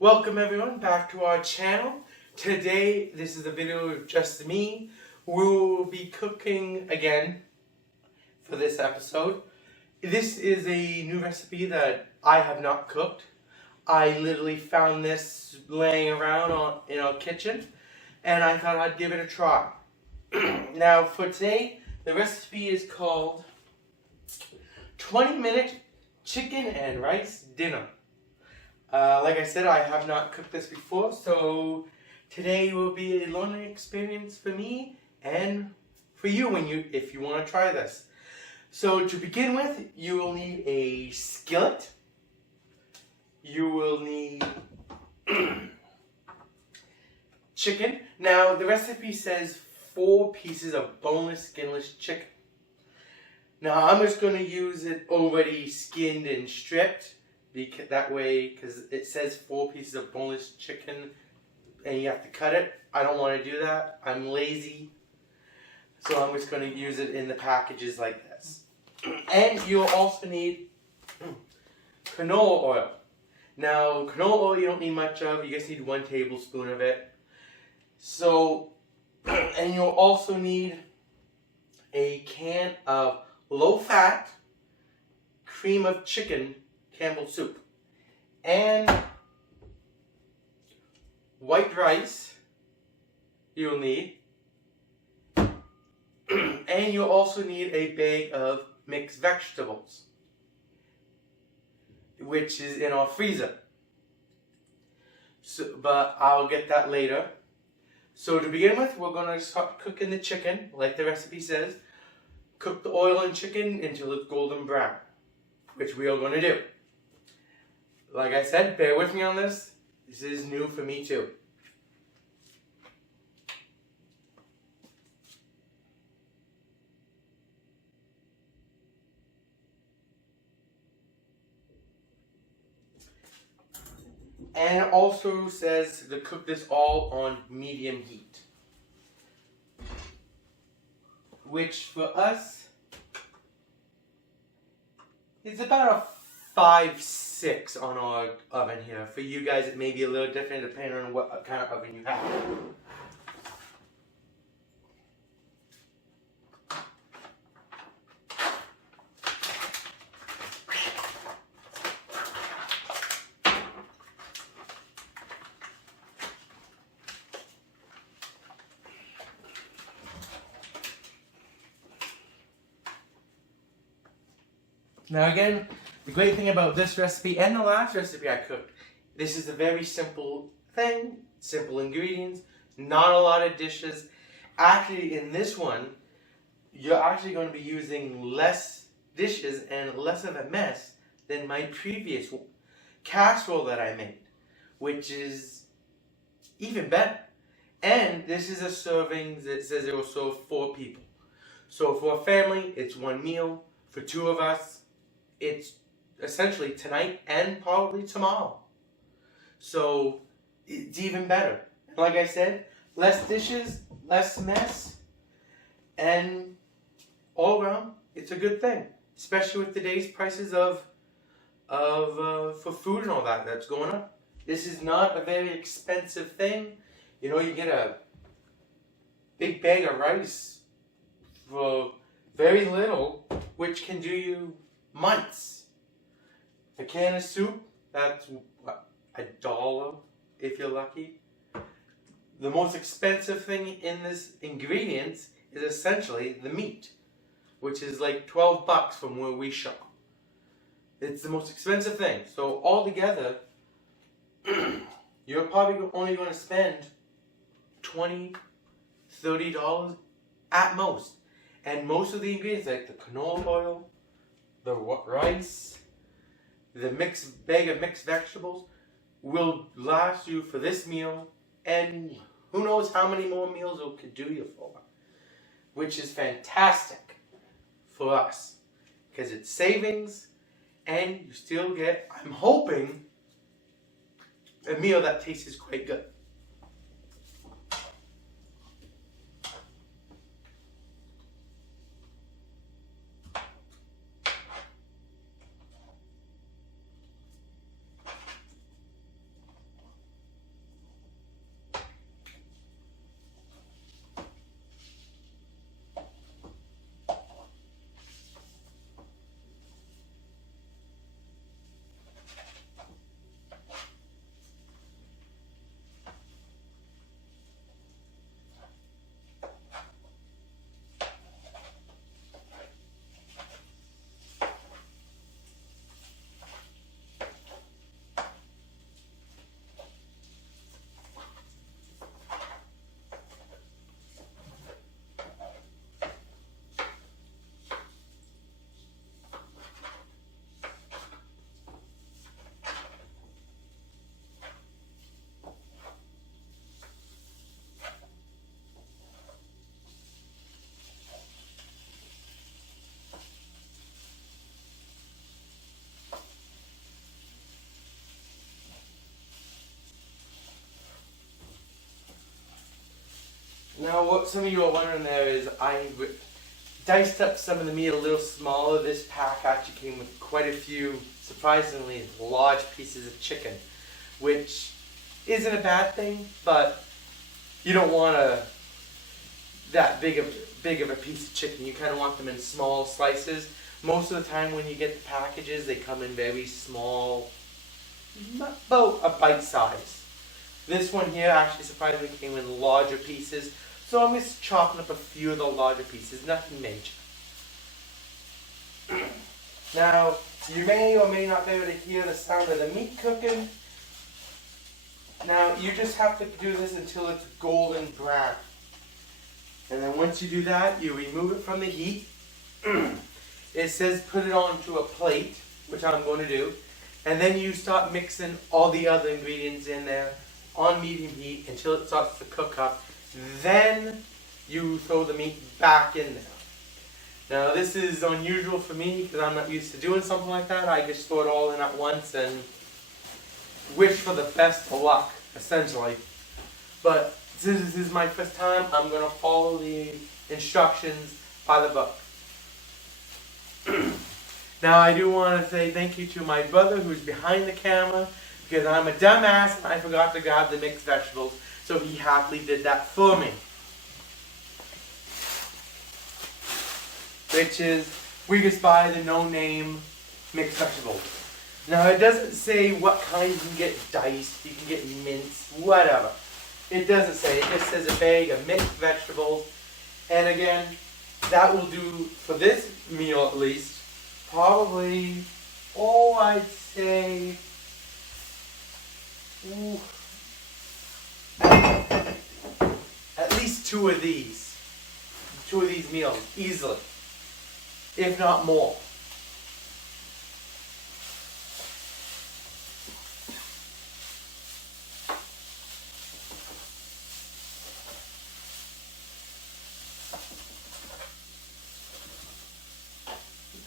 Welcome everyone back to our channel. Today, this is a video of just me. We will be cooking again for this episode. This is a new recipe that I have not cooked. I literally found this laying around in our kitchen and I thought I'd give it a try. Now for today, the recipe is called 20-minute chicken and rice dinner. Like I said, I have not cooked this before, so today will be a learning experience for me and for you if you want to try this. So to begin with, you will need a skillet. You will need chicken. Now the recipe says 4 pieces of boneless, skinless chicken. Now I'm just going to use it already skinned and stripped. That way, because it says 4 pieces of boneless chicken and you have to cut it. I don't want to do that. I'm lazy. So I'm just going to use it in the packages like this. And you'll also need canola oil. Now, canola oil you don't need much of. You just need 1 tablespoon of it. So, and you'll also need a can of low-fat cream of chicken Campbell soup, and white rice you'll need, and you'll also need a bag of mixed vegetables, which is in our freezer. So, but I'll get that later. So to begin with, we're going to start cooking the chicken, like the recipe says. Cook the oil and chicken until it's golden brown, which we are going to do. Like I said, bear with me on this. This is new for me too. And it also says to cook this all on medium heat. Which for us is about a 5-6 on our oven here. For you guys, it may be a little different depending on what kind of oven you have. Now again, the great thing about this recipe and the last recipe I cooked, this is a very simple thing, simple ingredients, not a lot of dishes. Actually, in this one, you're actually going to be using less dishes and less of a mess than my previous casserole that I made, which is even better. And this is a serving that says it will serve 4 people. So for a family, it's 1 meal. For 2 of us, it's essentially tonight and probably tomorrow. So it's even better. Like I said, less dishes, less mess, and all around, it's a good thing. Especially with today's prices for food and all that's going up. This is not a very expensive thing. You know, you get a big bag of rice for very little, which can do you months. A can of soup, that's what, $1 if you're lucky. The most expensive thing in this ingredients is essentially the meat, which is like $12 from where we shop. It's the most expensive thing. So altogether, you're probably only going to spend $20, $30 at most. And most of the ingredients, like the canola oil, the rice, the bag of mixed vegetables, will last you for this meal, and who knows how many more meals it could do you for, which is fantastic for us, because it's savings, and you still get, I'm hoping, a meal that tastes quite good. Now, what some of you are wondering there is diced up some of the meat a little smaller. This pack actually came with quite a few, surprisingly large pieces of chicken, which isn't a bad thing, but you don't want that big of a piece of chicken. You kind of want them in small slices. Most of the time when you get the packages, they come in very small, about a bite size. This one here actually surprisingly came in larger pieces, so I'm just chopping up a few of the larger pieces, nothing major. Now, you may or may not be able to hear the sound of the meat cooking. Now, you just have to do this until it's golden brown. And then once you do that, you remove it from the heat. It says put it onto a plate, which I'm going to do. And then you start mixing all the other ingredients in there on medium heat until it starts to cook up. Then you throw the meat back in there. Now this is unusual for me because I'm not used to doing something like that. I just throw it all in at once and wish for the best of luck, essentially. But since this is my first time, I'm going to follow the instructions by the book. Now I do want to say thank you to my brother who's behind the camera, because I'm a dumbass and I forgot to grab the mixed vegetables, so he happily did that for me. Which is, we just buy the no-name mixed vegetables. Now it doesn't say what kind you can get diced, you can get minced, whatever. It doesn't say, it just says a bag of mixed vegetables. And again, that will do for this meal at least. Probably, I'd say, at least two of these meals, easily, if not more.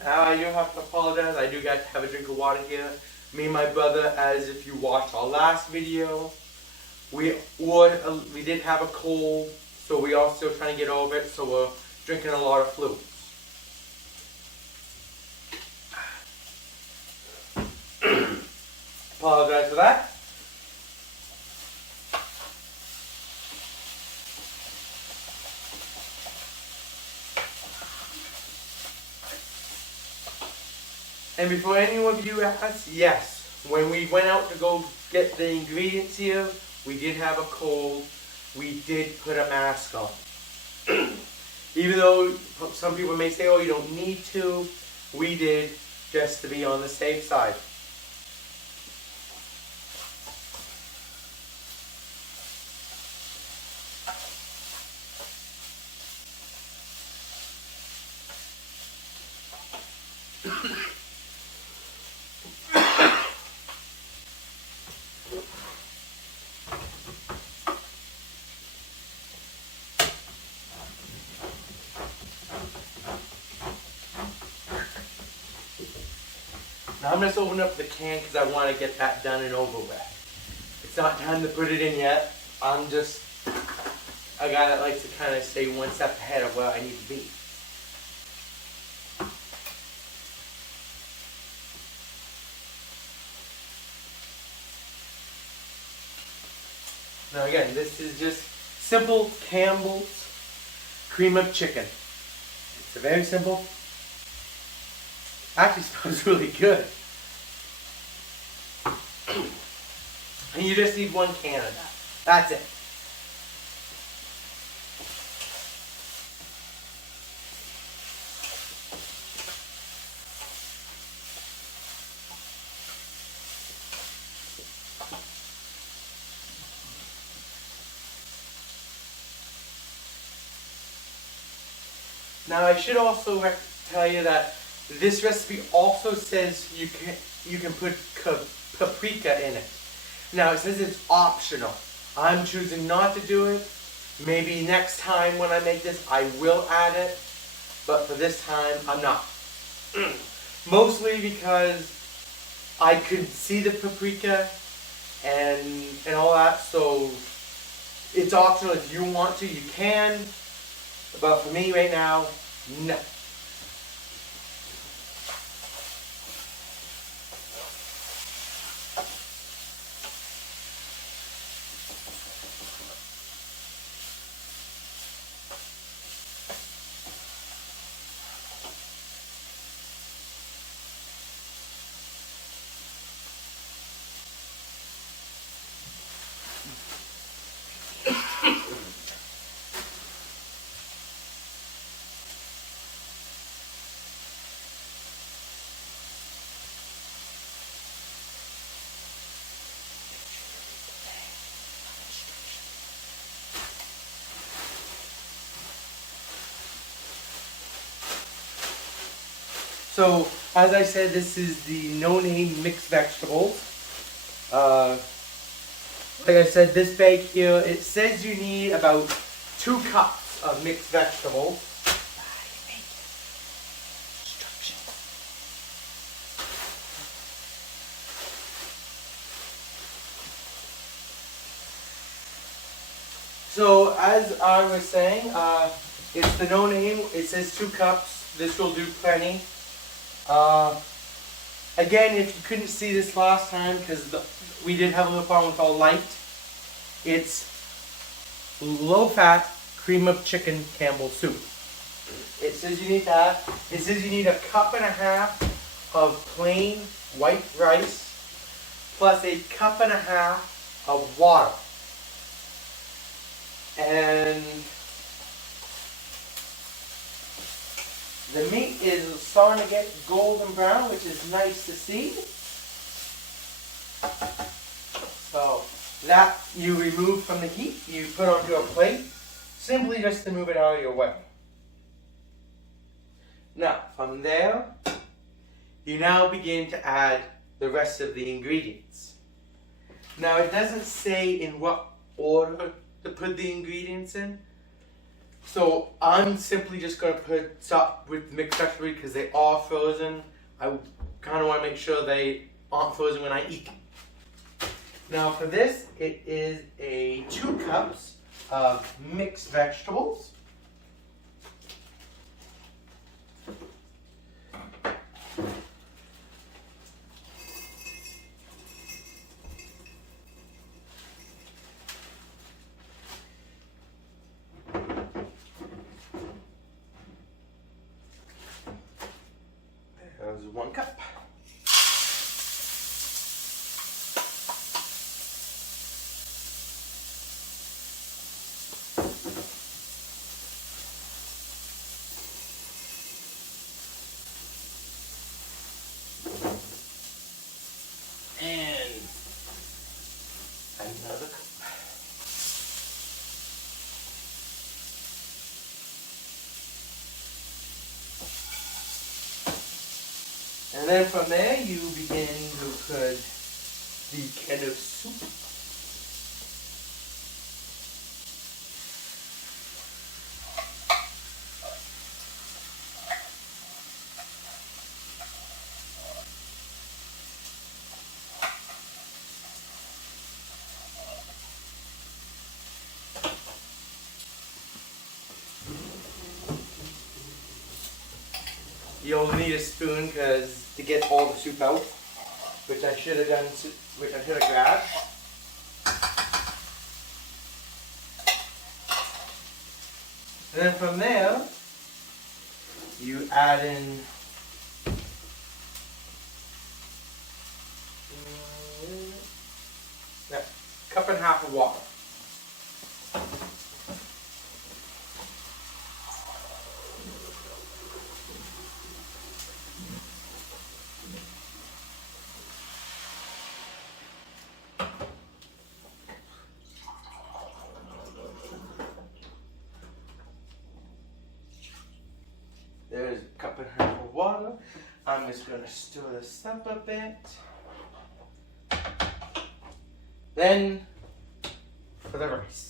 Now I do have to apologize, I do got to have a drink of water here. Me and my brother, as if you watched our last video, we did have a cold, so we are still trying to get over it, so we're drinking a lot of fluids. Apologize for that. And before any of you ask, yes, when we went out to go get the ingredients here, we did have a cold. We did put a mask on. Even though some people may say, oh, you don't need to, we did, just to be on the safe side. Now I'm just opening up the can because I want to get that done and over with. It's not time to put it in yet. I'm just a guy that likes to kind of stay one step ahead of where I need to be. Now again, this is just simple Campbell's cream of chicken. It's a very simple. Actually smells really good. And you just need one can of that. That's it. Now I should also tell you that this recipe also says you can put paprika in it. Now it says it's optional. I'm choosing not to do it. Maybe next time when I make this I will add it, but for this time I'm not. Mostly because I could see the paprika and all that, so it It's optional. If you want to, you can. But for me right now, no. So, as I said, this is the no-name mixed vegetables. Like I said, this bag here, it says you need about 2 cups of mixed vegetables. So, as I was saying, it's the no-name. It says 2 cups. This will do plenty. Again, if you couldn't see this last time, because we did have a little problem called light, it's low-fat cream of chicken Campbell soup. It says you need that. It says you need 1.5 cups of plain white rice plus 1.5 cups of water. And the meat is starting to get golden brown, which is nice to see. So that you remove from the heat, you put onto a plate, simply just to move it out of your way. Now, from there, you now begin to add the rest of the ingredients. Now, it doesn't say in what order to put the ingredients in. So I'm simply just going to start with mixed vegetables because they are frozen. I kind of want to make sure they aren't frozen when I eat them. Now for this, it is 2 cups of mixed vegetables. There's 1 cup. And another cup. And then from there, you begin to put the can of soup. You'll need a spoon to get all the soup out, which I should have done, which I should have grabbed. And then from there, you add in that 1.5 cups of water. There's 1.5 cups of water. I'm just going to stir this up a bit. Then, for the rice.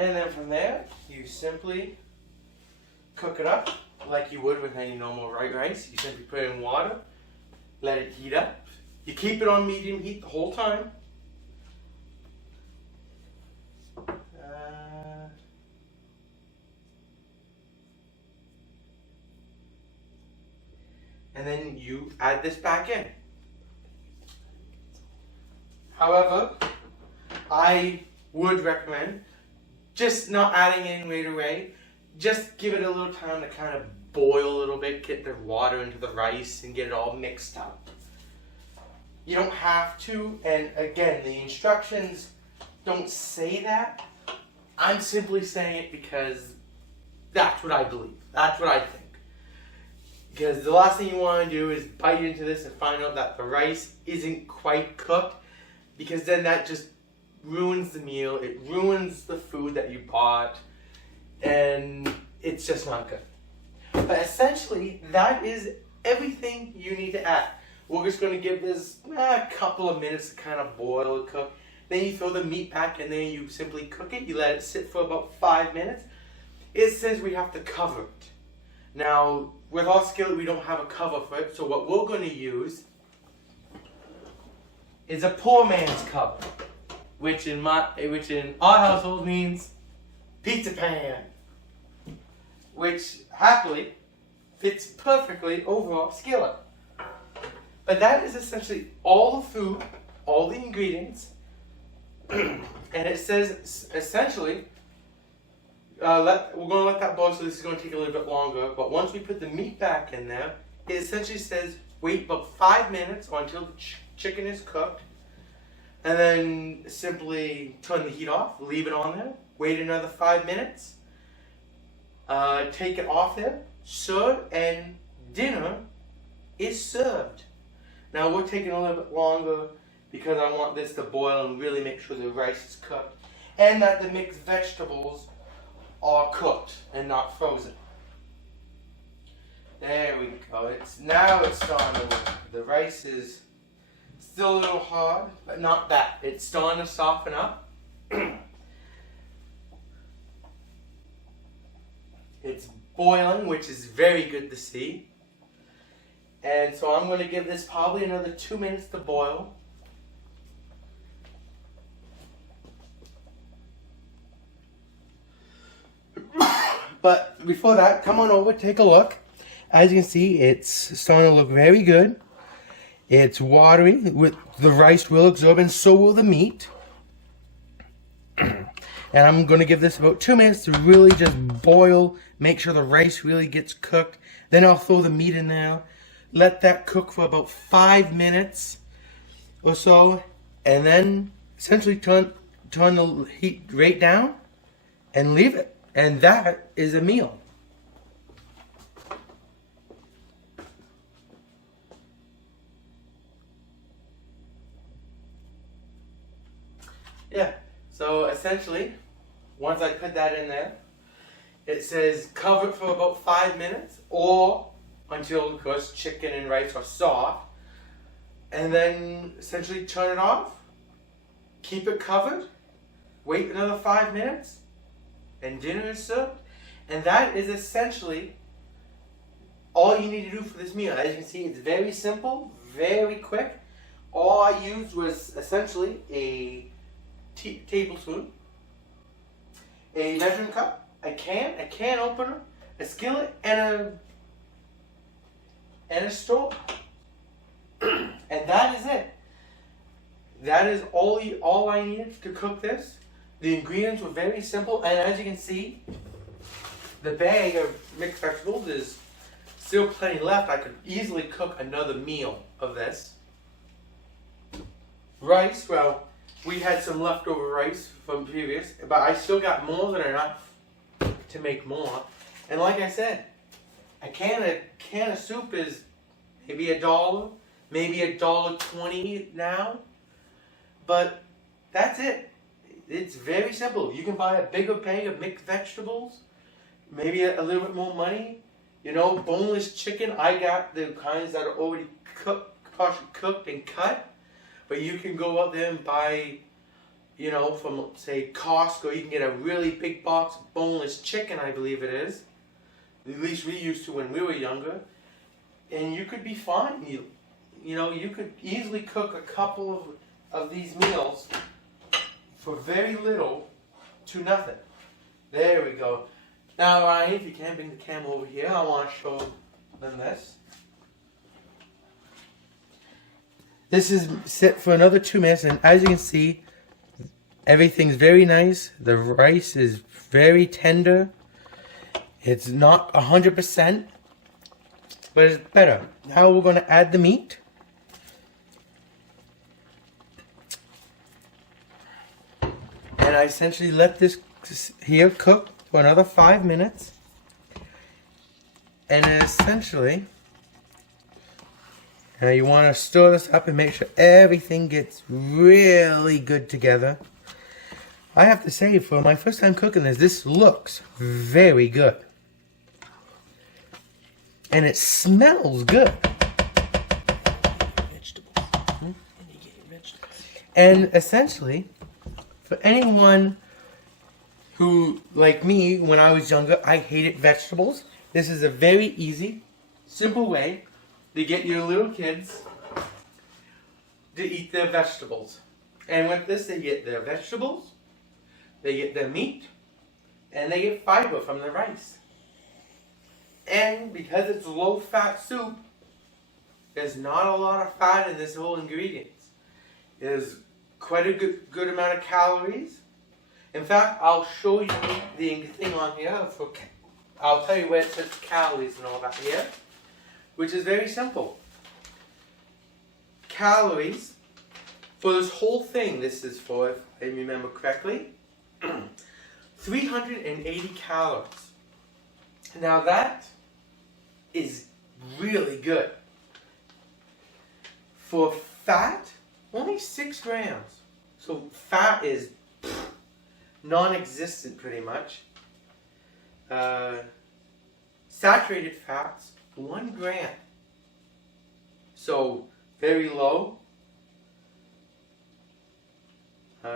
And then from there, you simply cook it up like you would with any normal white rice. You simply put it in water, let it heat up. You keep it on medium heat the whole time. And then you add this back in. However, I would recommend just not adding in right away. Just give it a little time to kind of boil a little bit, get the water into the rice and get it all mixed up. You don't have to, and again, the instructions don't say that. I'm simply saying it because that's what I believe. That's what I think. Because the last thing you want to do is bite into this and find out that the rice isn't quite cooked, because then that just ruins the meal. It ruins the food that you bought, and it's just not good. But essentially, that is everything you need to add. We're just going to give this a couple of minutes to kind of boil and cook. Then you throw the meat back and then you simply cook it. You let it sit for about 5 minutes. It says we have to cover it. Now, with our skillet, we don't have a cover for it, so what we're going to use is a poor man's cover, which in our household means pizza pan, which happily fits perfectly over our skillet. But that is essentially all the food, all the ingredients, and it says essentially, we're going to let that boil, so this is going to take a little bit longer, but once we put the meat back in there, it essentially says wait about 5 minutes or until the chicken is cooked, and then simply turn the heat off, leave it on there, wait another 5 minutes, take it off there, serve, and dinner is served. Now we're taking a little bit longer because I want this to boil and really make sure the rice is cooked and that the mixed vegetables are cooked and not frozen. There we go. Now it's starting to work. The rice is still a little hard, but not that. It's starting to soften up. It's boiling, which is very good to see. And so I'm going to give this probably another 2 minutes to boil. But before that, come on over, take a look. As you can see, it's starting to look very good. It's watery. The rice will absorb, and so will the meat. And I'm going to give this about 2 minutes to really just boil, make sure the rice really gets cooked. Then I'll throw the meat in there, let that cook for about 5 minutes or so, and then essentially turn the heat right down and leave it. And that is a meal. Yeah, so essentially, once I put that in there, it says cover it for about 5 minutes or until, of course, chicken and rice are soft. And then essentially turn it off, keep it covered, wait another 5 minutes, and dinner is served. And that is essentially all you need to do for this meal. As you can see, it's very simple, very quick. All I used was essentially a tablespoon, a measuring cup, a can opener, a skillet, and a straw. And that is it. That is all I needed to cook this. The ingredients were very simple, and as you can see, the bag of mixed vegetables is still plenty left. I could easily cook another meal of this. Rice, well, we had some leftover rice from previous, but I still got more than enough to make more. And like I said, a can of soup is maybe $1, maybe $1.20 now, but that's it. It's very simple. You can buy a bigger bag of mixed vegetables, maybe a little bit more money. You know, boneless chicken, I got the kinds that are already partially cooked and cut, but you can go out there and buy, you know, from say Costco, you can get a really big box of boneless chicken, I believe it is. At least we used to when we were younger. And you could be fine. You know, you could easily cook a couple of these meals for very little to nothing. There we go. Now, Ryan, if you can bring the camera over here, I want to show them this. This is set for another 2 minutes, and as you can see, everything's very nice. The rice is very tender. It's not 100%, but it's better. Now we're going to add the meat. And I essentially let this here cook for another 5 minutes. And essentially, now you want to stir this up and make sure everything gets really good together. I have to say, for my first time cooking this looks very good. And it smells good. And essentially, for anyone who, like me, when I was younger, I hated vegetables, this is a very easy, simple way to get your little kids to eat their vegetables. And with this, they get their vegetables, they get their meat, and they get fiber from the rice. And because it's low-fat soup, there's not a lot of fat in this whole ingredients. There's quite a good amount of calories. In fact, I'll show you the thing on here. I'll tell you where it says calories and all that here, which is very simple. Calories for this whole thing, this is for, if I remember correctly, 380 calories. Now that is really good. For fat, only 6 grams. So fat is non-existent pretty much. Saturated fats, 1 gram. So very low.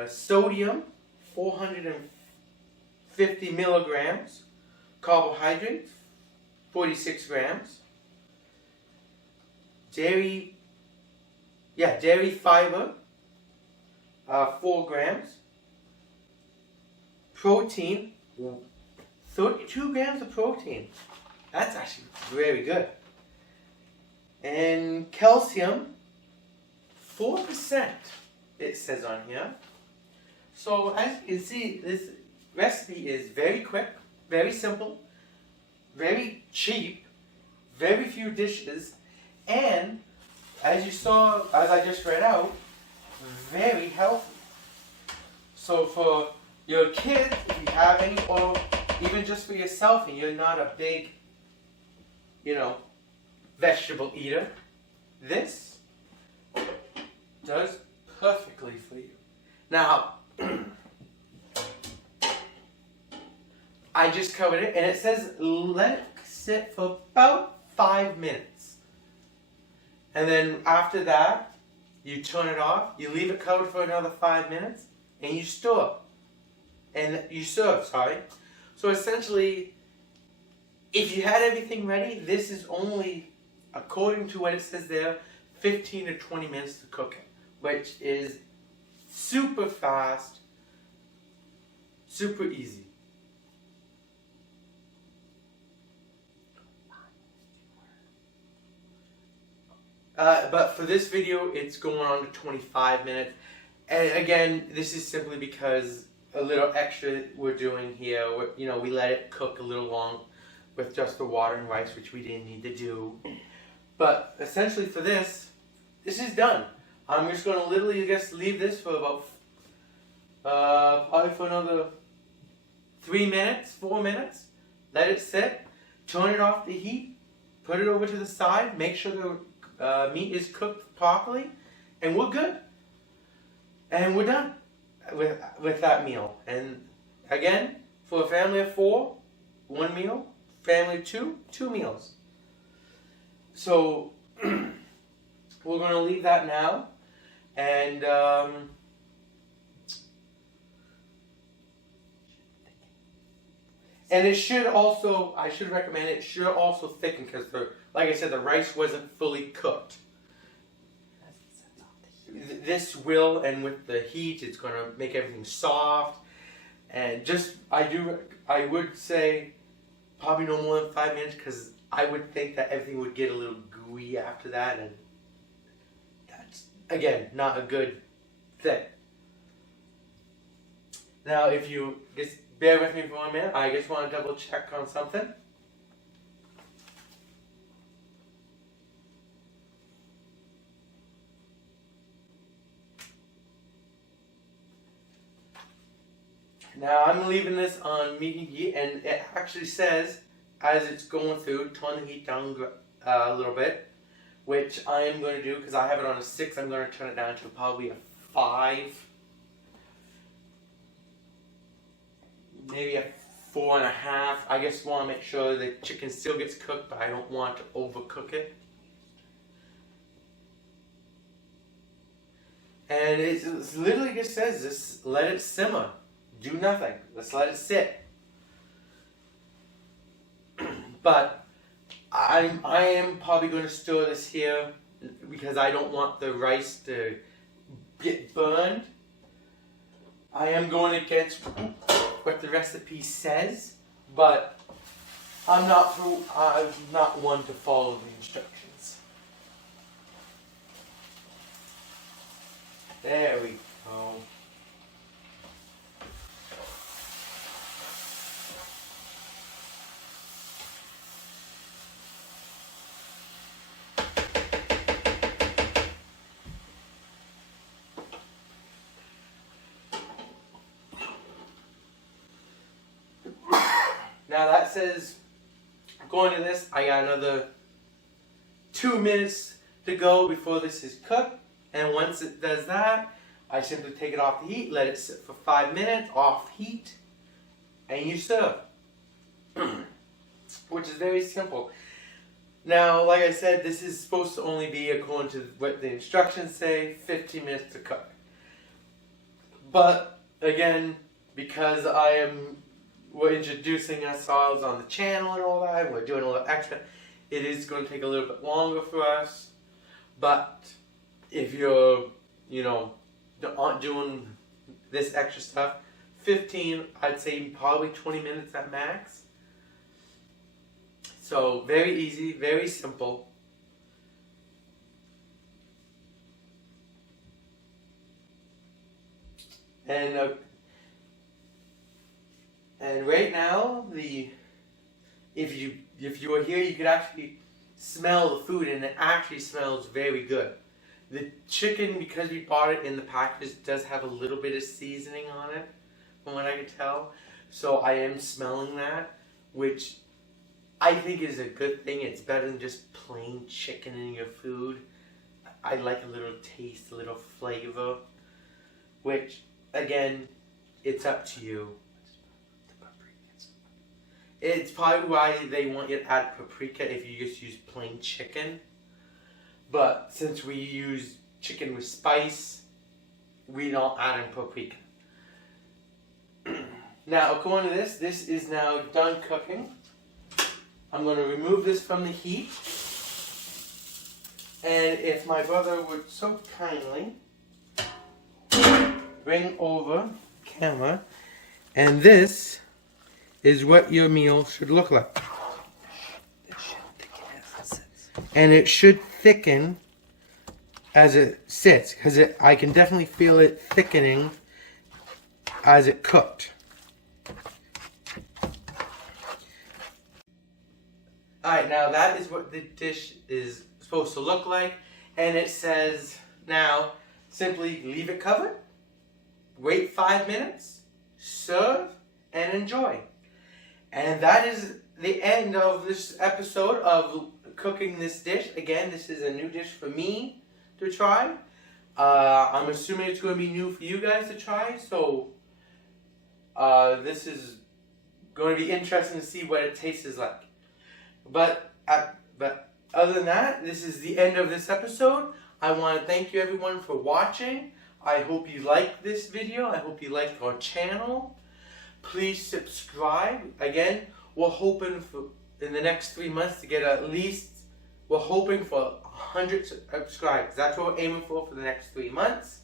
Sodium, 450 milligrams. Carbohydrates, 46 grams. Dairy fiber, 4 grams. Protein, 32 grams of protein. That's actually very good. And calcium, 4%, it says on here. So as you can see, this recipe is very quick, very simple, very cheap, very few dishes, and as you saw, as I just read out, very healthy. So for your kids, if you have any, or even just for yourself and you're not a big, vegetable eater, this does perfectly for you. Now, I just covered it, and it says let it sit for about 5 minutes. And then after that, you turn it off, you leave it covered for another 5 minutes, and you stir. So essentially, if you had everything ready, this is only, according to what it says there, 15 to 20 minutes to cook it, which is super fast, super easy. But for this video, it's going on to 25 minutes. And again, this is simply because a little extra we're doing here. We let it cook a little long with just the water and rice, which we didn't need to do. But essentially for this is done. I'm just going to literally just leave this for about, probably for another 3 minutes, 4 minutes. Let it sit. Turn it off the heat. Put it over to the side. Make sure the meat is cooked properly. And we're good. And we're done with that meal. And again, for a family of 4, 1 meal. Family of 2, 2 meals. So we're going to leave that now. And And it should also, I should recommend it should also thicken because, like I said, the rice wasn't fully cooked. This will, and with the heat, it's going to make everything soft. And just, I would say probably no more than 5 minutes because I would think that everything would get a little gooey after that. And that's, again, not a good thing. Now, if you just bear with me for 1 minute, I just want to double check on something. Now I'm leaving this on medium heat, and it actually says, as it's going through, turn the heat down a little bit, which I am going to do because I have it on a 6. I'm going to turn it down to probably a 5, maybe a 4.5. I just want to make sure the chicken still gets cooked, but I don't want to overcook it. And it literally just says, just let it simmer. Do nothing. Let's let it sit. But I am probably going to stir this here because I don't want the rice to get burned. I am going against what the recipe says, but I'm not one to follow the instructions. There we go. Now that says, going to this, I got another 2 minutes to go before this is cooked. And once it does that, I simply take it off the heat, let it sit for 5 minutes off heat, and you serve. Which is very simple. Now, like I said, this is supposed to only be, according to what the instructions say, 15 minutes to cook. But, again, because we're introducing ourselves on the channel and all that, and we're doing a little extra, it is going to take a little bit longer for us. But if you're, not doing this extra stuff, 15, I'd say probably 20 minutes at max. So very easy, very simple. And right now, if you were here, you could actually smell the food, and it actually smells very good. The chicken, because we bought it in the package, does have a little bit of seasoning on it, from what I can tell. So I am smelling that, which I think is a good thing. It's better than just plain chicken in your food. I like a little taste, a little flavor, which, again, it's up to you. It's probably why they want you to add paprika if you just use plain chicken. But since we use chicken with spice, we don't add in paprika. Now, according to this is now done cooking. I'm going to remove this from the heat. And if my brother would so kindly bring over camera, and this is what your meal should look like. And it should thicken as it sits, because I can definitely feel it thickening as it cooked. Alright, now that is what the dish is supposed to look like, and it says now simply leave it covered, wait 5 minutes, serve, and enjoy. And that is the end of this episode of cooking this dish. Again, this is a new dish for me to try. I'm assuming it's going to be new for you guys to try. So this is going to be interesting to see what it tastes like. But other than that, this is the end of this episode. I want to thank you everyone for watching. I hope you liked this video. I hope you liked our channel. Please subscribe. Again, we're hoping for in the next 3 months to get at least, we're hoping for 100 subscribers. That's what we're aiming for the next 3 months.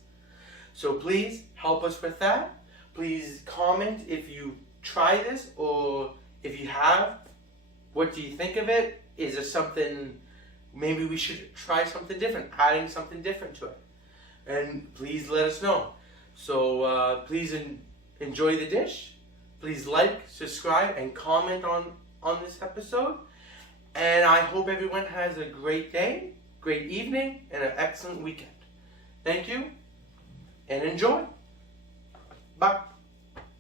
So please help us with that. Please comment if you try this, or if you have, what do you think of it? Is there something, maybe we should try something different, adding something different to it? And please let us know. So please enjoy the dish. Please like, subscribe, and comment on this episode. And I hope everyone has a great day, great evening, and an excellent weekend. Thank you, and enjoy. Bye.